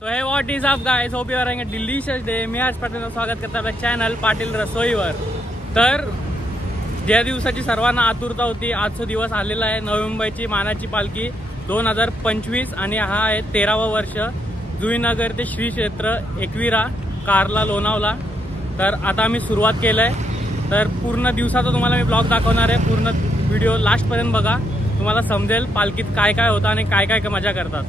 So hey what is up guys, hope you are having a delicious day. मी आज पाटील स्वागत करतो आपल्या चॅनल पाटील रसोईवर। तर ज्या दिवसाची सर्वांना आतुरता होती, आजचा दिवस आलेला आहे। नवी मुंबईची मानाची पालखी 2025 आणि हा आहे 13वा वर्ष। जुईनगर ते श्री क्षेत्र एकविरा कारला लोणावला। तर आता आम्ही सुरुवात केलंय। तर पूर्ण दिवसाचा तुम्हाला मी ब्लॉग दाखवणार आहे। पूर्ण व्हिडिओ लास्ट पर्यंत बघा, तुम्हाला समजेल पालखीत काय काय होतं आणि काय काय मजा करतात।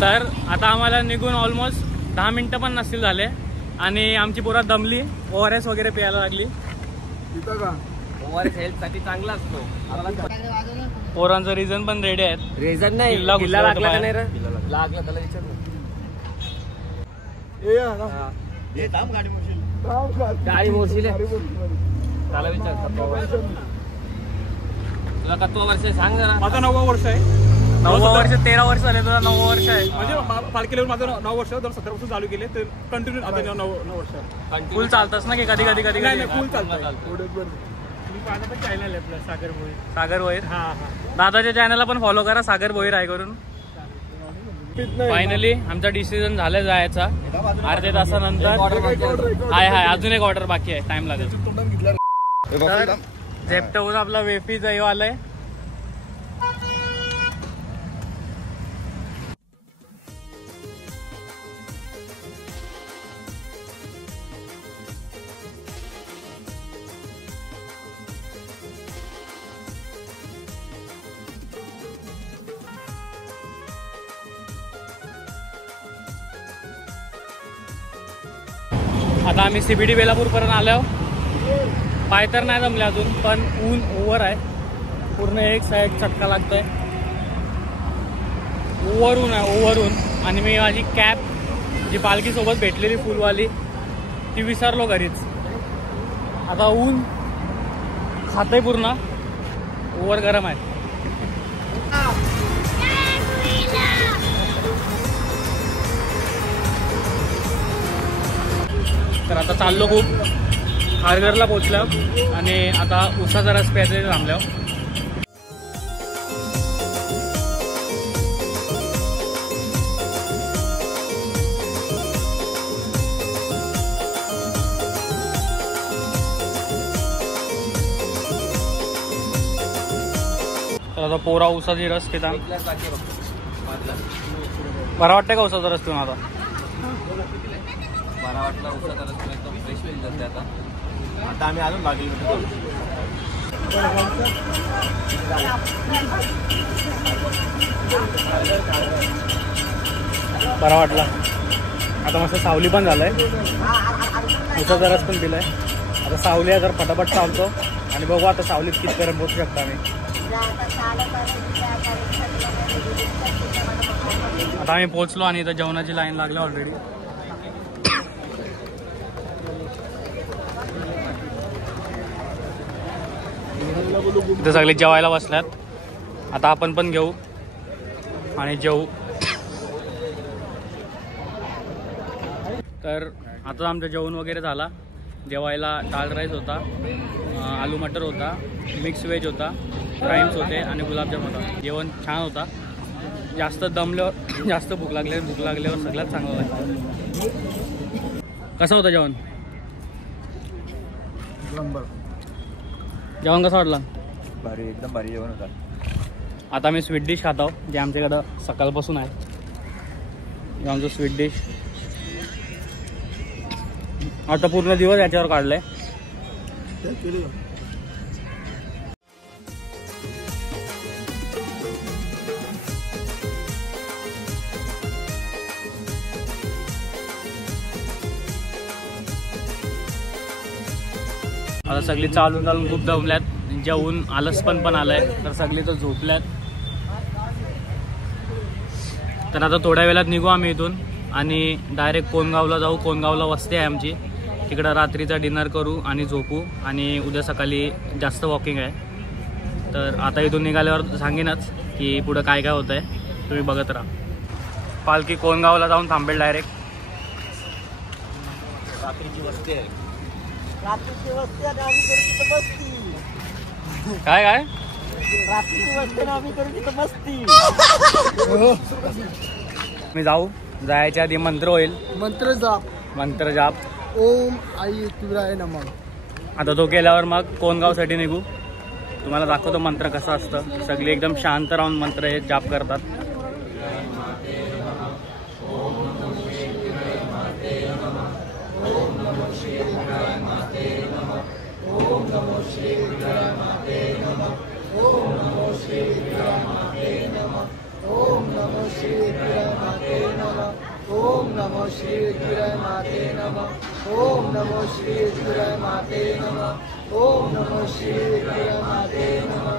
तर आता आम्हाला निघून ऑलमोस्ट 10 मिनिटं पण नसतील झाले आणि आमची पोरं दमली, ORS वगैरे प्यायला लागली। ORS हेल्थ साठी चांगला असतो। पोरांचं रिझन पण रेडी आहेत। रिझन नाही, किल्ला लागला का नाही रे? लागला त्याला विचार गाडी मोरशील त्याला विचार। तुला किती वर्ष सांग जरा। माझं 9वं वर्ष आहे। 9वं वर्ष, 13 वर्ष झाले तुला। 9वं वर्ष आहे म्हणजे पालखीला माझं 9 वर्ष, 17 वर्ष चालू केले तर कंटिन्यू आता 9 वर्ष फुल चालतच ना की कधी कधी कधी नाही कधी फुल चालतं। तुम्ही माझं पण चॅनल आहे आपलं सागर भोईर। सागर भोईर, हा दादाच्या चॅनलला पण फॉलो करा, सागर भोईर आहे करून। फायनली आमचा डिसिजन झाला जायचा। अर्ध्या तासानंतर हाय अजून एक ऑर्डर बाकी आहे, टाइम लागेल। तर झेप्टोहून आपला वेफी जैव आलंय। आता आम्ही CBD बेलापूर पर्यंत आलो। पाय तर नाही जमले अजून, पण ऊन ओव्हर आहे पूर्ण। एक साईड चटका लागतोय, ओव्हर ऊन आहे, ओव्हर ऊन। आणि मी माझी कॅप जी पालखी सोबत भेटलेली फुलवाली ती विसरलो घरीच। आता ऊन खातंय पूर्ण, ओव्हर गरम आहे। तर आता चाललो खूप, खारघरला पोहोचलो आणि आता उसाचा रस प्यायला थांबलो। तर आता पोरा उसाची रस पिता। बरं वाटतंय का उसाचा रस पिऊन? आता मला वाटलं उसाचा रस एकदम फ्रेश फील करते। आता आम्ही अजून बाकी बरा वाटला। आता मस्त सावली पण झालंय, उसाचा रस पण पिलाय। आता सावली आहे तर फटाफट चालतो आणि बघू आता सावलीत कितपर्यंत पोहोचू शकता आम्ही। आता आम्ही पोहोचलो आणि इथं जेवणाची लाईन लागली ऑलरेडी। इथं सगळे जेवायला बसल्यात, आता आपण पण घेऊ आणि जेवू। तर आता आमचं जेवण वगैरे झाला। जेवायला डाळ राईस होता, आलू मटर होता, मिक्स व्हेज होता, राईम्स होते आणि गुलाबजाम होता। जेवण छान होता। जास्त दमल्यावर, जास्त भूक लागल्यावर सगळ्यात चांगलं लागतं। कसं होतं जेवण? जेवण कसं वाटलं? भारी, एकदम भारी जेवण होता। आता मी स्वीट डिश खातो, जे आमच्याकडं सकाळपासून आहे। आमचं स्वीट डिश आता पूर्ण दिवस याच्यावर काढलाय। आता सगळी चालून चालून खूप दमल्यात, जेवून आलसपण आलंय, तर सगळी तर झोपल्यात. तर आता थोड्या वेळात निघू आम्ही इथून आणि डायरेक्ट कोणगावला जाऊ. कोणगावला वस्ती आहे आमची, तिकडं रात्रीचा डिनर करू आणि झोपू आणि उद्या सकाळी जास्त वॉकिंग आहे. तर आता इथून निघाल्यावर सांगेनच की पुढं काय काय होतं आहे, तुम्ही बघत राहा. पालखी कोणगावला जाऊन थांबेल डायरेक्ट. रात्रीची वस्ती आहे. रात्रीची वस्ती आणि आम्ही करू तिथं मस्ती. काय काय रात्रीची वस्ती आणि आम्ही करू तिथं मस्ती. मी जायच्या आधी मंत्र होईल, मंत्र जाप. मंत्र जाप. ओम आई तुराय नमः. आता तो केल्यावर मग कोणगावसाठी निघू. तुम्हाला दाखवतो मंत्र कसं असतं. सगळे एकदम शांत राहून मंत्र हे जाप करतात. ओम नमो श्री माते नमः. ओम नमो श्री माते नमः. ओम नमो श्री माते नमः. ओम नमो श्री माते नमः. ओम नमो श्री माते नमः.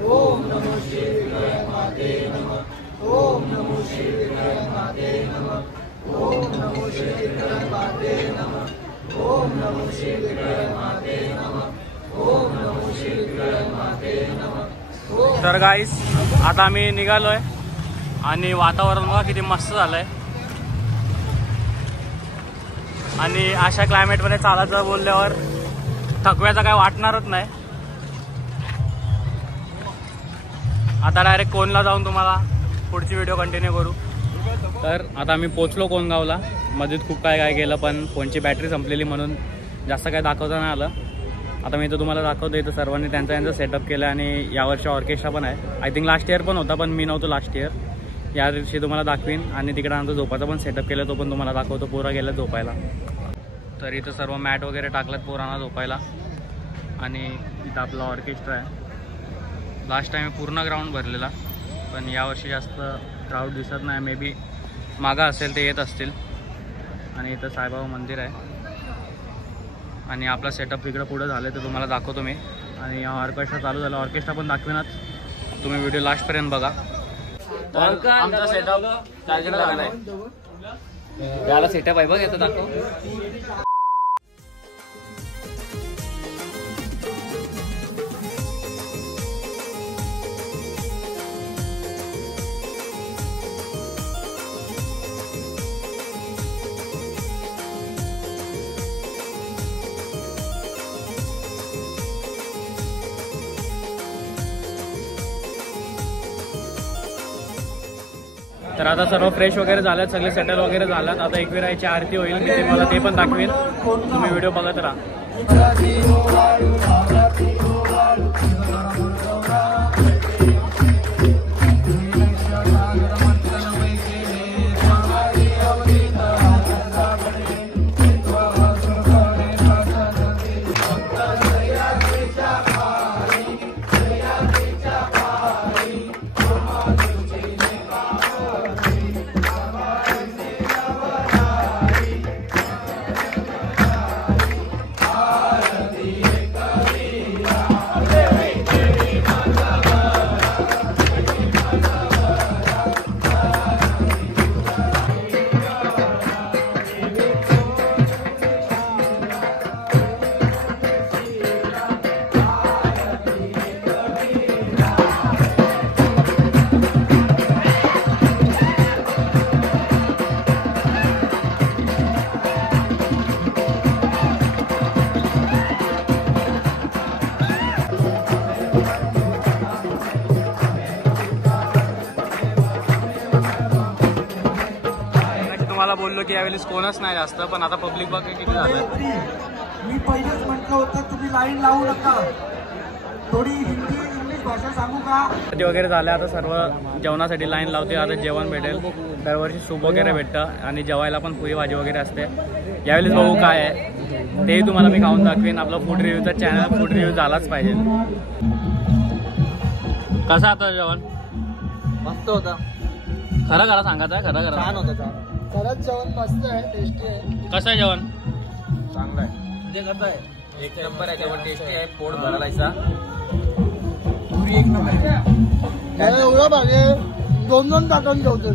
ओम नमो श्री माते नमः. ओम नमो श्री माते नमः. ओम नमो श्री माते नमः. ओम नमो श्री माते नमः. तर गाईस आता आम्ही निघालोय आणि वातावरण बघा किती मस्त झालंय. आणि अशा क्लायमेटमध्ये चालायचं बोलल्यावर थकव्याचा काय वाटणारच नाही. आता डायरेक्ट कोणला जाऊन तुम्हाला पुढची व्हिडिओ कंटिन्यू करू. तर आता आम्ही पोचलो कोणगावला. मध्येच खूप काय केलं, पण फोनची बॅटरी संपलेली म्हणून जास्त काय दाखवता नाही आलं. आता मी इथं तुम्हाला दाखवतो. इथं सर्वांनी त्यांचा सेटअप केलं आणि यावर्षी ऑर्केस्ट्रा पण आहे. आय थिंक लास्ट इयर पण होता, पण मी नव्हतो लास्ट इयर. या दिवशी तुम्हाला दाखवीन. आणि तिकडे आमचा झोपाचा पण सेटअप केला, तो पण तुम्हाला दाखवतो. पोरा गेला झोपायला. तर इथं सर्व मॅट वगैरे टाकल्यात पोरांना झोपायला. आणि इथं आपला ऑर्केस्ट्रा आहे. लास्ट टाइम पूर्ण ग्राउंड भरलेला, पण यावर्षी जास्त क्राऊड दिसत नाही. मे बी मागं असेल ते येत असतील. आणि इथं साईबाबा मंदिर आहे. आणि आपला सेटअप इकडं पुढं झालं तर तुम्हाला दाखवतो मी. आणि ऑर्केस्ट्रा चालू झाला. ऑर्केस्ट्रा पण दाखवीनच, तुम्ही व्हिडिओ लास्टपर्यंत बघा. तर आमचा सेटअप चार्जिंगला लागलाय. याला सेटअप आहे बघ, येतं दाखव. तर आता सर्व फ्रेश वगैरे झाल्यात, सगळे सेटल वगैरे झाल्यात. आता एकविरायची आरती होईल, मी तुम्हाला ते पण दाखवेन. तुम्ही व्हिडिओ बघत राहा. तुम्हाला बोललो की यावेळेस कोणच नाही जास्त, पण आता पब्लिक बघ किती झालं. मी पहिलेच म्हटलं होतं तुम्ही लाईन लावू नका. थोडी हिंदी इंग्लिश भाषा सांगू का. वगैरे झालं. आता सर्व जेवणासाठी लाईन लावते. आता जेवण भेटेल. दरवर्षी सूप वगैरे भेटतं आणि जेवायला पण पुरी भाजी वगैरे असते. यावेळेस बघू काय आहे ते तुम्हाला मी खाऊन दाखवेन. आपला फूड रिव्ह्यूचा चॅनल फूड रिव्ह्यू झालाच पाहिजे. कसं आता जेवण? मस्त होता. खरं खरं सांगायचं, खरं खरं छान होतं. खरंच जेवण मस्त आहे, टेस्टी आहे. कसं आहे जेवण? चांगलं आहे. म्हणजे कसं आहे, एक नंबर याच्यावर टेस्टी आहे, पोट भरायचा. पुरी एक नंबर एवढं भागे 2-2 टाकून ठेवतो.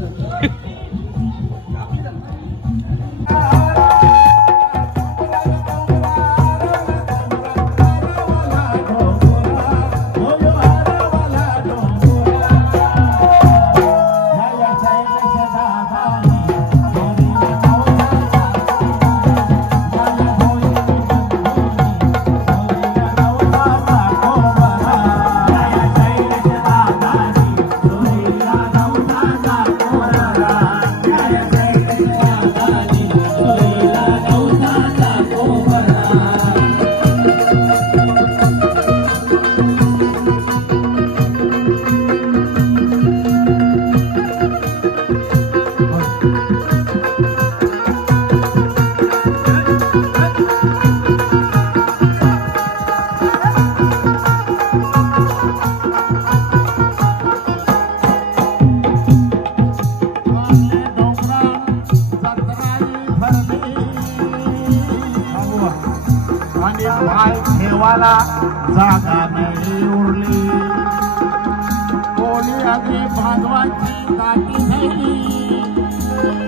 ठेवाला जागा नाही उरली, कोणी आधी भागवाची काठी झाली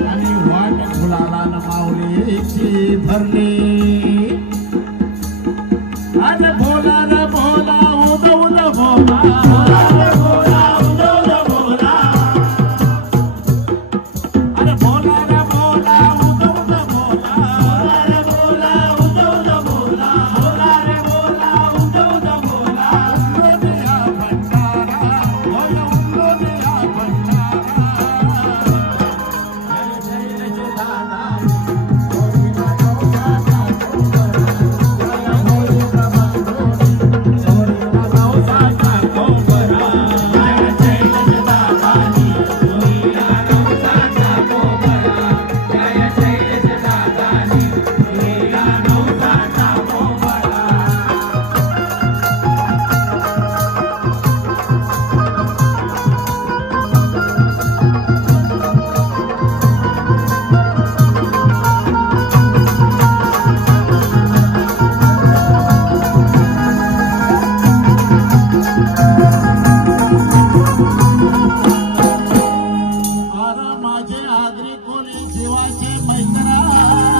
आणि वाट फुलाला माऊलीची भरली. अरे भोला रे भोला उद उद भोला, अरे भोला उद उद भोला, अरे भोला रे भोला उद उद भोला, अरे भोला उद उद भोला, भोला रे भोला उद उद भोला. उंदोदिया भंडारा, होय उंदोदिया भंडारा. जय जय जय दादा माझे आदरी कोणी जीवाचे मैत्रा.